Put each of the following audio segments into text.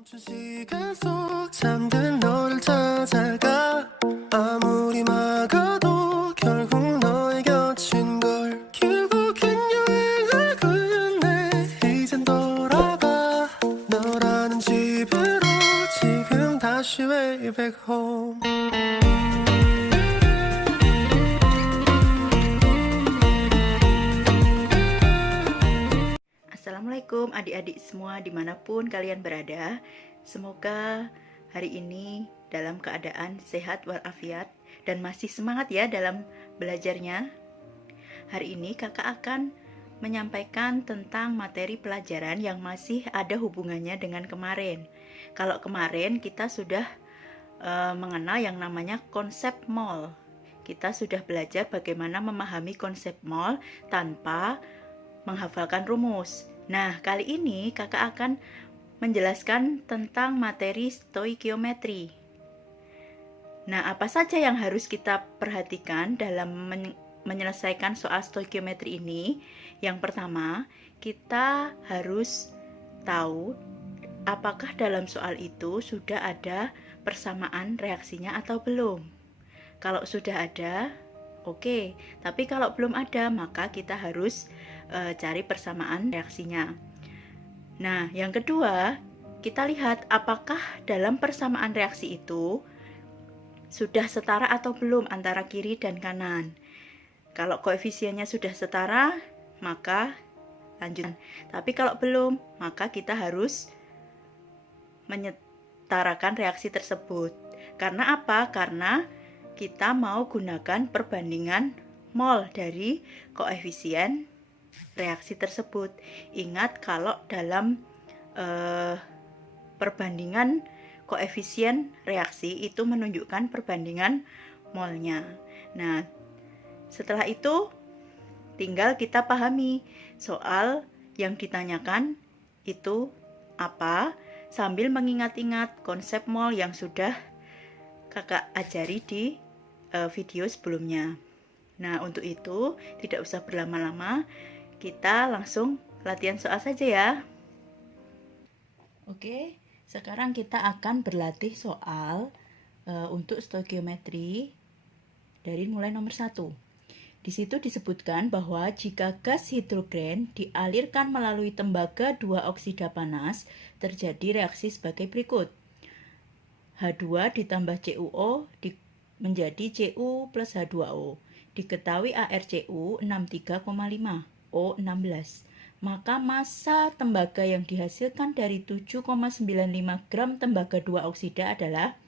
멈춘 시간 속 잠든 너를 찾아가 아무리 막아도 결국 너의 곁인 걸 결국엔 여행을 끝내 이젠 돌아가 너라는 집으로 지금 다시 way back home. Assalamualaikum adik-adik semua dimanapun kalian berada. Semoga hari ini dalam keadaan sehat walafiat dan masih semangat ya dalam belajarnya. Hari ini kakak akan menyampaikan tentang materi pelajaran yang masih ada hubungannya dengan kemarin. Kalau kemarin kita sudah mengenal yang namanya konsep mol. Kita sudah belajar bagaimana memahami konsep mol tanpa menghafalkan rumus. Nah, kali ini kakak akan menjelaskan tentang materi stoikiometri. Nah, apa saja yang harus kita perhatikan dalam menyelesaikan soal stoikiometri ini? Yang pertama, kita harus tahu apakah dalam soal itu sudah ada persamaan reaksinya atau belum. Kalau sudah ada, oke. Tapi kalau belum ada, maka kita harus cari persamaan reaksinya. Nah, yang kedua, kita lihat apakah dalam persamaan reaksi itu sudah setara atau belum antara kiri dan kanan. Kalau koefisiennya sudah setara, maka lanjut. Tapi kalau belum, maka kita harus menyetarakan reaksi tersebut. Karena apa? Karena kita mau gunakan perbandingan mol dari koefisien reaksi tersebut. Ingat kalau dalam perbandingan koefisien reaksi itu menunjukkan perbandingan molnya. Nah, setelah itu tinggal kita pahami soal yang ditanyakan itu apa sambil mengingat-ingat konsep mol yang sudah kakak ajari di video sebelumnya. Nah, untuk itu tidak usah berlama-lama, kita langsung latihan soal saja ya. Oke, sekarang kita akan berlatih soal untuk stoikiometri dari mulai nomor 1. Di situ disebutkan bahwa jika gas hidrogen dialirkan melalui tembaga 2 oksida panas, terjadi reaksi sebagai berikut. H2 ditambah CuO menjadi Cu plus H2O. Diketahui ArCu 63,5, O16. Maka massa tembaga yang dihasilkan dari 7,95 gram tembaga 2 oksida adalah,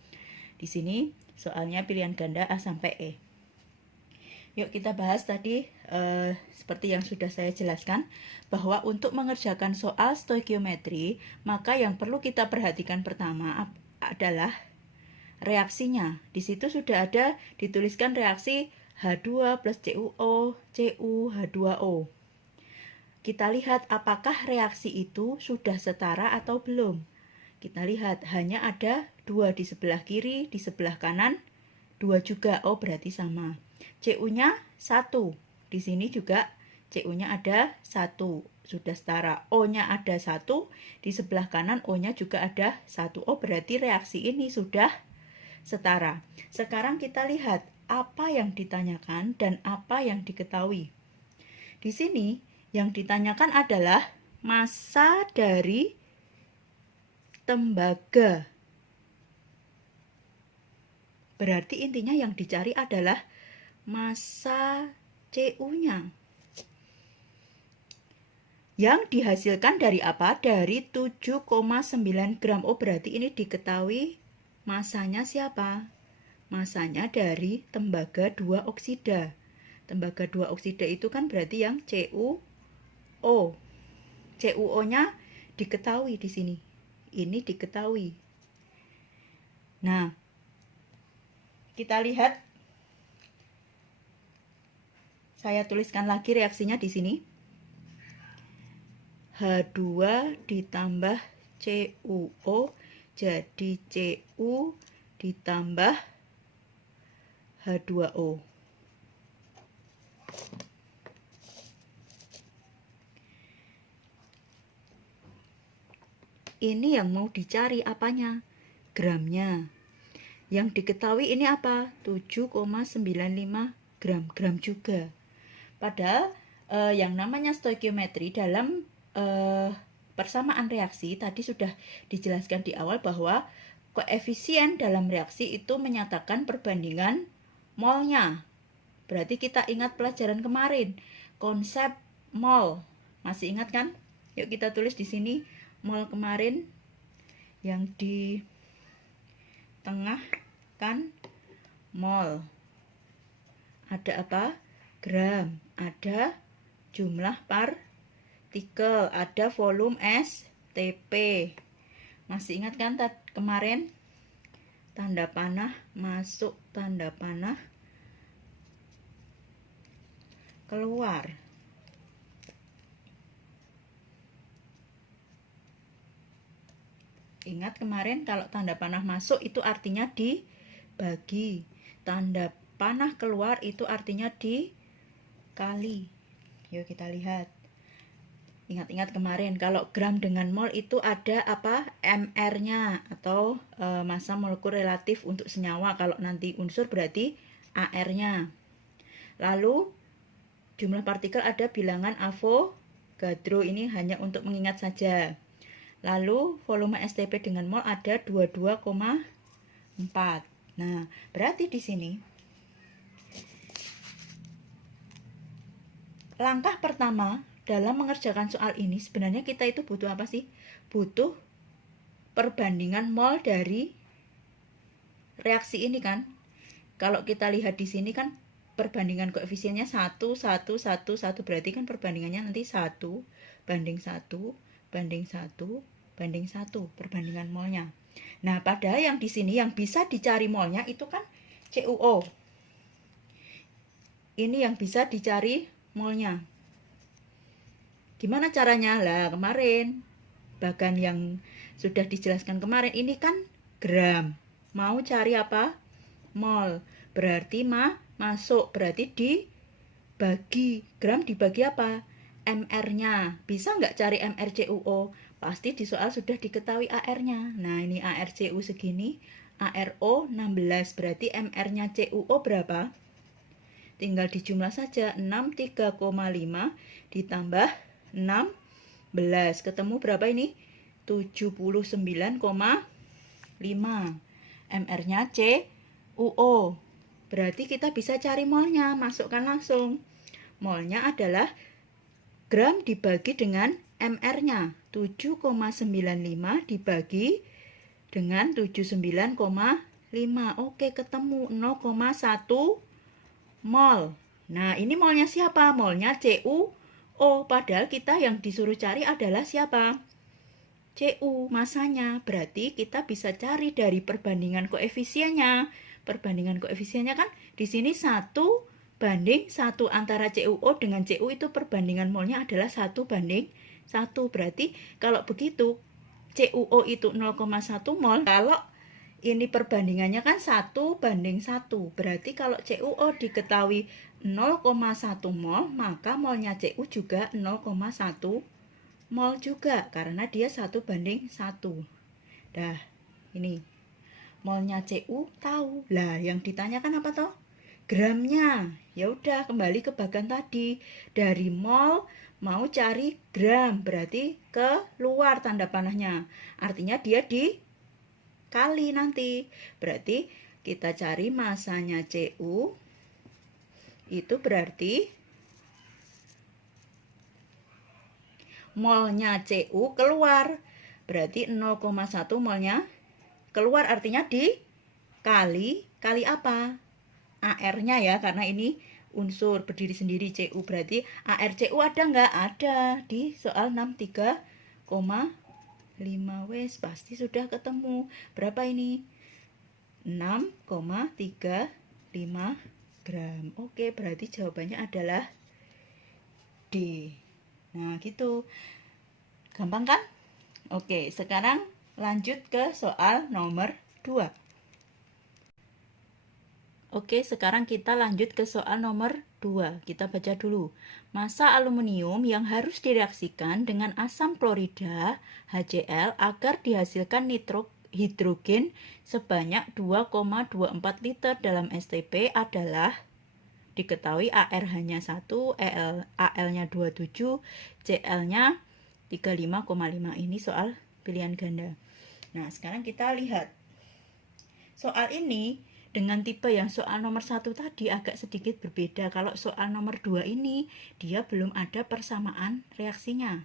di sini soalnya pilihan ganda A sampai E. Yuk kita bahas tadi seperti yang sudah saya jelaskan, bahwa untuk mengerjakan soal stoikiometri, maka yang perlu kita perhatikan pertama adalah reaksinya. Di situ sudah ada dituliskan reaksi H2 plus CuO, Cu, H2O. Kita lihat apakah reaksi itu sudah setara atau belum. Kita lihat hanya ada 2 di sebelah kiri, di sebelah kanan 2 juga. Oh, berarti sama. Cu-nya 1. Di sini juga Cu-nya ada 1. Sudah setara. O-nya ada 1. Di sebelah kanan O-nya juga ada 1. Oh, berarti reaksi ini sudah setara. Sekarang kita lihat apa yang ditanyakan dan apa yang diketahui. Di sini yang ditanyakan adalah massa dari tembaga. Berarti intinya yang dicari adalah massa Cu-nya. Yang dihasilkan dari apa? Dari 7,9 gram. Oh, berarti ini diketahui masanya siapa? Masanya dari tembaga 2 oksida. Tembaga 2 oksida itu kan berarti yang CuO. CuO-nya diketahui di sini. Ini diketahui. Nah, kita lihat. Saya tuliskan lagi reaksinya di sini. H2 ditambah CuO jadi Cu ditambah H2O. ini yang mau dicari apanya? Gramnya. Yang diketahui ini apa? 7,95 gram. Gram juga. Padahal yang namanya stoikiometri dalam persamaan reaksi tadi sudah dijelaskan di awal bahwa koefisien dalam reaksi itu menyatakan perbandingan molnya. Berarti kita ingat pelajaran kemarin, konsep mol. Masih ingat kan? Yuk kita tulis di sini mol kemarin yang di tengah kan mol. Ada apa? Gram. Ada jumlah partikel, ada volume STP. Masih ingat kan kemarin? Tanda panah masuk, tanda panah keluar. Ingat kemarin kalau tanda panah masuk itu artinya dibagi. Tanda panah keluar itu artinya dikali. Yuk kita lihat. Ingat-ingat kemarin kalau gram dengan mol itu ada apa? MR-nya atau massa molekul relatif untuk senyawa. Kalau nanti unsur berarti AR-nya. Lalu jumlah partikel ada bilangan Avogadro, ini hanya untuk mengingat saja. Lalu volume STP dengan mol ada 22,4. Nah, berarti di sini langkah pertama dalam mengerjakan soal ini sebenarnya kita itu butuh apa sih? Butuh perbandingan mol dari reaksi ini kan. Kalau kita lihat di sini kan perbandingan koefisiennya 1, 1, 1, 1, berarti kan perbandingannya nanti 1 banding 1 banding 1 banding 1 perbandingan molnya. Nah, padahal yang di sini yang bisa dicari molnya itu kan CuO. Ini yang bisa dicari molnya. Gimana caranya? Lah, kemarin bagian yang sudah dijelaskan kemarin ini kan gram. Mau cari apa? Mol. Berarti masuk, berarti dibagi. Gram dibagi apa? MR-nya. Bisa nggak cari MrCuO? Pasti di soal sudah diketahui AR-nya. Nah, ini ARCu segini, ARO 16. Berarti MR-nya CuO berapa? Tinggal dijumlah saja. 63,5 ditambah 16. Ketemu berapa ini? 79,5. MR-nya CuO. Berarti kita bisa cari molnya. Masukkan langsung. Molnya adalah gram dibagi dengan MR-nya. 7,95 dibagi dengan 79,5. Oke, ketemu 0,1 mol. Nah, ini molnya siapa? Molnya CuO. Padahal kita yang disuruh cari adalah siapa? Cu, masanya. Berarti kita bisa cari dari perbandingan koefisiennya. Perbandingan koefisiennya kan di sini 1 banding 1 antara CuO dengan Cu itu perbandingan molnya adalah 1 banding 1. Berarti kalau begitu CuO itu 0,1 mol. Kalau ini perbandingannya kan 1 banding 1. Berarti kalau CuO diketahui 0,1 mol, maka molnya Cu juga 0,1 mol juga. Karena dia 1 banding 1. Dah, ini. Molnya Cu tahu. Lah, yang ditanyakan apa toh? Gramnya. Ya udah, kembali ke bagian tadi. Dari mol mau cari gram, berarti keluar tanda panahnya. Artinya dia dikali nanti. Berarti kita cari masanya Cu. Itu berarti molnya Cu keluar. Berarti 0,1 molnya keluar, artinya dikali apa? AR-nya ya, karena ini unsur berdiri sendiri Cu. Berarti ARCu ada nggak? Ada di soal 63,5. Wes, pasti sudah ketemu. Berapa ini? 6,35 gram. Oke, berarti jawabannya adalah D. Nah, gitu. Gampang kan? Oke, sekarang lanjut ke soal nomor 2. Oke, sekarang kita lanjut ke soal nomor 2. Kita baca dulu. Massa aluminium yang harus direaksikan dengan asam klorida HCl agar dihasilkan hidrogen sebanyak 2,24 liter dalam STP adalah, diketahui AR hanya 1, AL-nya 27, CL-nya 35,5. Ini soal pilihan ganda. Nah, sekarang kita lihat. Soal ini dengan tipe yang soal nomor 1 tadi agak sedikit berbeda. Kalau soal nomor 2 ini, dia belum ada persamaan reaksinya.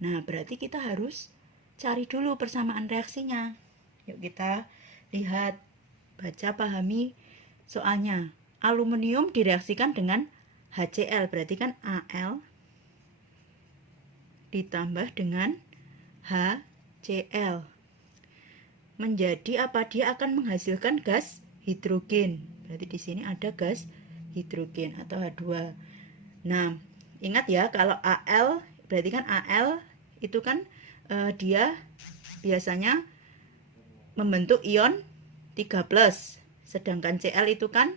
Nah, berarti kita harus cari dulu persamaan reaksinya. Yuk kita lihat, baca, pahami soalnya. Aluminium direaksikan dengan HCl, berarti kan Al ditambah dengan HCl. Menjadi apa? Dia akan menghasilkan gas hidrogen. Berarti di sini ada gas hidrogen atau H2. Nah, ingat ya, kalau Al berarti kan Al itu kan dia biasanya membentuk ion 3+, sedangkan Cl itu kan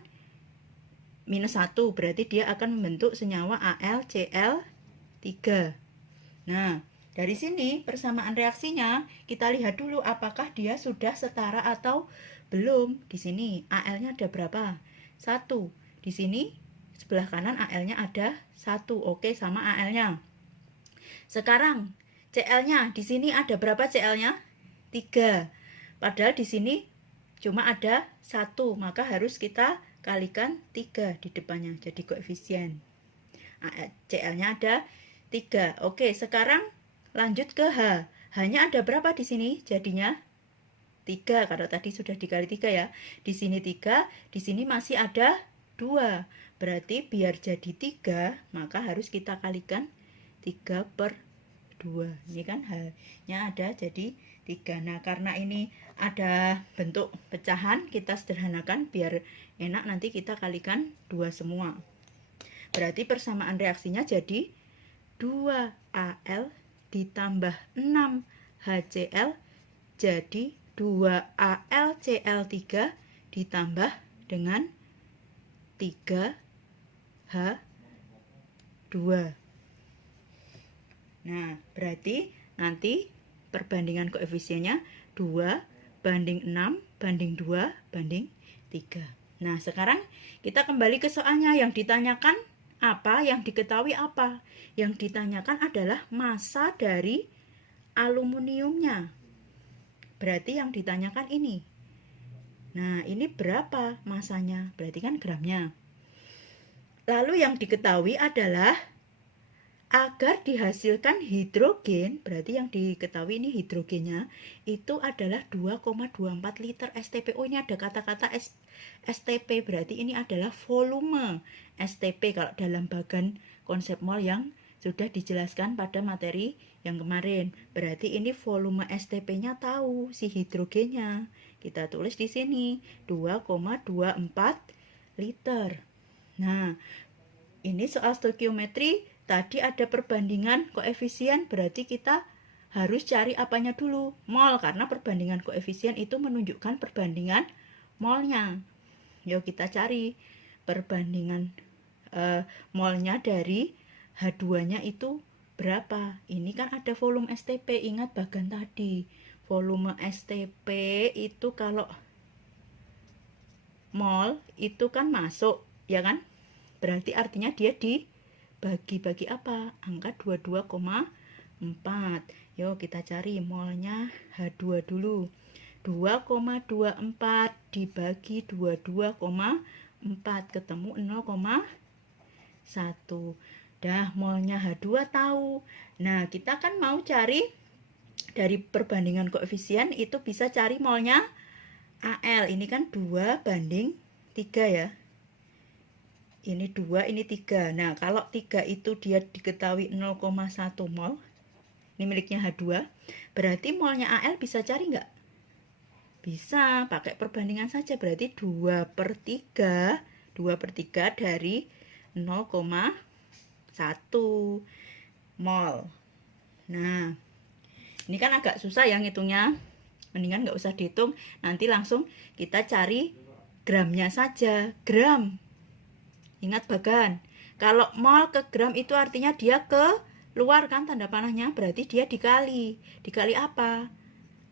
-1, berarti dia akan membentuk senyawa AlCl3. Nah, dari sini persamaan reaksinya kita lihat dulu apakah dia sudah setara atau belum. Di sini Al-nya ada berapa? 1. Di sini sebelah kanan Al-nya ada 1. Oke, sama Al-nya. Sekarang Cl-nya di sini ada berapa Cl-nya? 3. Padahal di sini cuma ada 1, maka harus kita kalikan 3 di depannya. Jadi koefisien Cl-nya ada 3. Oke, sekarang lanjut ke H. H-nya ada berapa di sini? Jadinya 3. Kalau tadi sudah dikali 3 ya. Di sini 3, di sini masih ada 2. Berarti biar jadi 3, maka harus kita kalikan 3/2. Ini kan H-nya ada jadi 3. Nah, karena ini ada bentuk pecahan, kita sederhanakan biar enak, nanti kita kalikan 2 semua. Berarti persamaan reaksinya jadi 2Al ditambah 6 HCl jadi 2AlCl3 ditambah dengan 3H2. Nah, berarti nanti perbandingan koefisiennya 2:6:2:3. Nah, sekarang kita kembali ke soalnya. Yang ditanyakan apa? Yang diketahui apa? Yang ditanyakan adalah massa dari aluminiumnya. Berarti yang ditanyakan ini. Nah, ini berapa massanya? Berarti kan gramnya. Lalu yang diketahui adalah agar dihasilkan hidrogen, berarti yang diketahui ini hidrogennya, itu adalah 2,24 liter STP. Oh, ini ada kata-kata STP, berarti ini adalah volume STP kalau dalam bagan konsep mol yang sudah dijelaskan pada materi yang kemarin. Berarti ini volume STP-nya tahu, si hidrogennya. Kita tulis di sini 2,24 liter. Nah, ini soal stoikiometri. Tadi ada perbandingan koefisien, berarti kita harus cari apanya dulu? Mol, karena perbandingan koefisien itu menunjukkan perbandingan molnya. Yuk kita cari perbandingan molnya dari H2-nya itu berapa. Ini kan ada volume STP, ingat bagan tadi. Volume STP itu kalau mol itu kan masuk, ya kan? Berarti artinya dia dibagi apa? Angka 22,4. Yuk kita cari molnya H2 dulu. 2,24 dibagi 22,4 ketemu 0,1. Dah, molnya H2 tahu. Nah, kita kan mau cari dari perbandingan koefisien itu bisa cari molnya Al. Ini kan 2:3 ya. Ini 2, ini 3. Nah, kalau 3 itu dia diketahui 0,1 mol. Ini miliknya H2. Berarti molnya Al bisa cari nggak? Bisa, pakai perbandingan saja. Berarti 2/3. 2/3 dari 0,1 mol. Nah, ini kan agak susah ya ngitungnya. Mendingan nggak usah dihitung. Nanti langsung kita cari gramnya saja. Gram. Ingat bagan. Kalau mol ke gram itu artinya dia keluar kan tanda panahnya, berarti dia dikali. Dikali apa?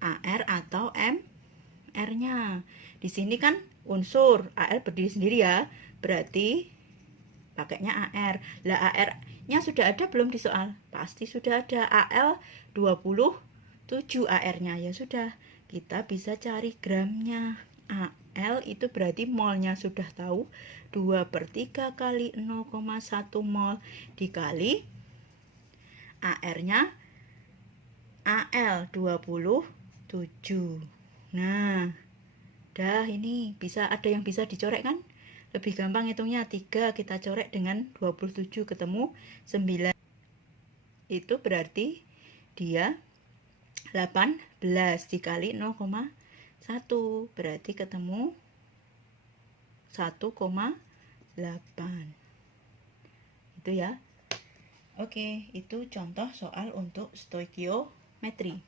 AR atau MR-nya. Di sini kan unsur AL berdiri sendiri ya, berarti pakainya AR. Lah AR-nya sudah ada belum di soal? Pasti sudah ada. AL 27 AR-nya. Ya sudah, kita bisa cari gramnya. AL itu berarti molnya sudah tahu, 2/3 kali 0,1 mol dikali AR-nya AL 27. Nah, dah ini bisa ada yang bisa dicorek kan? Lebih gampang hitungnya, 3 kita corek dengan 27 ketemu 9. Itu berarti dia 18 dikali 0,1 berarti ketemu 1,8. Itu ya. Oke, itu contoh soal untuk stoikiometri.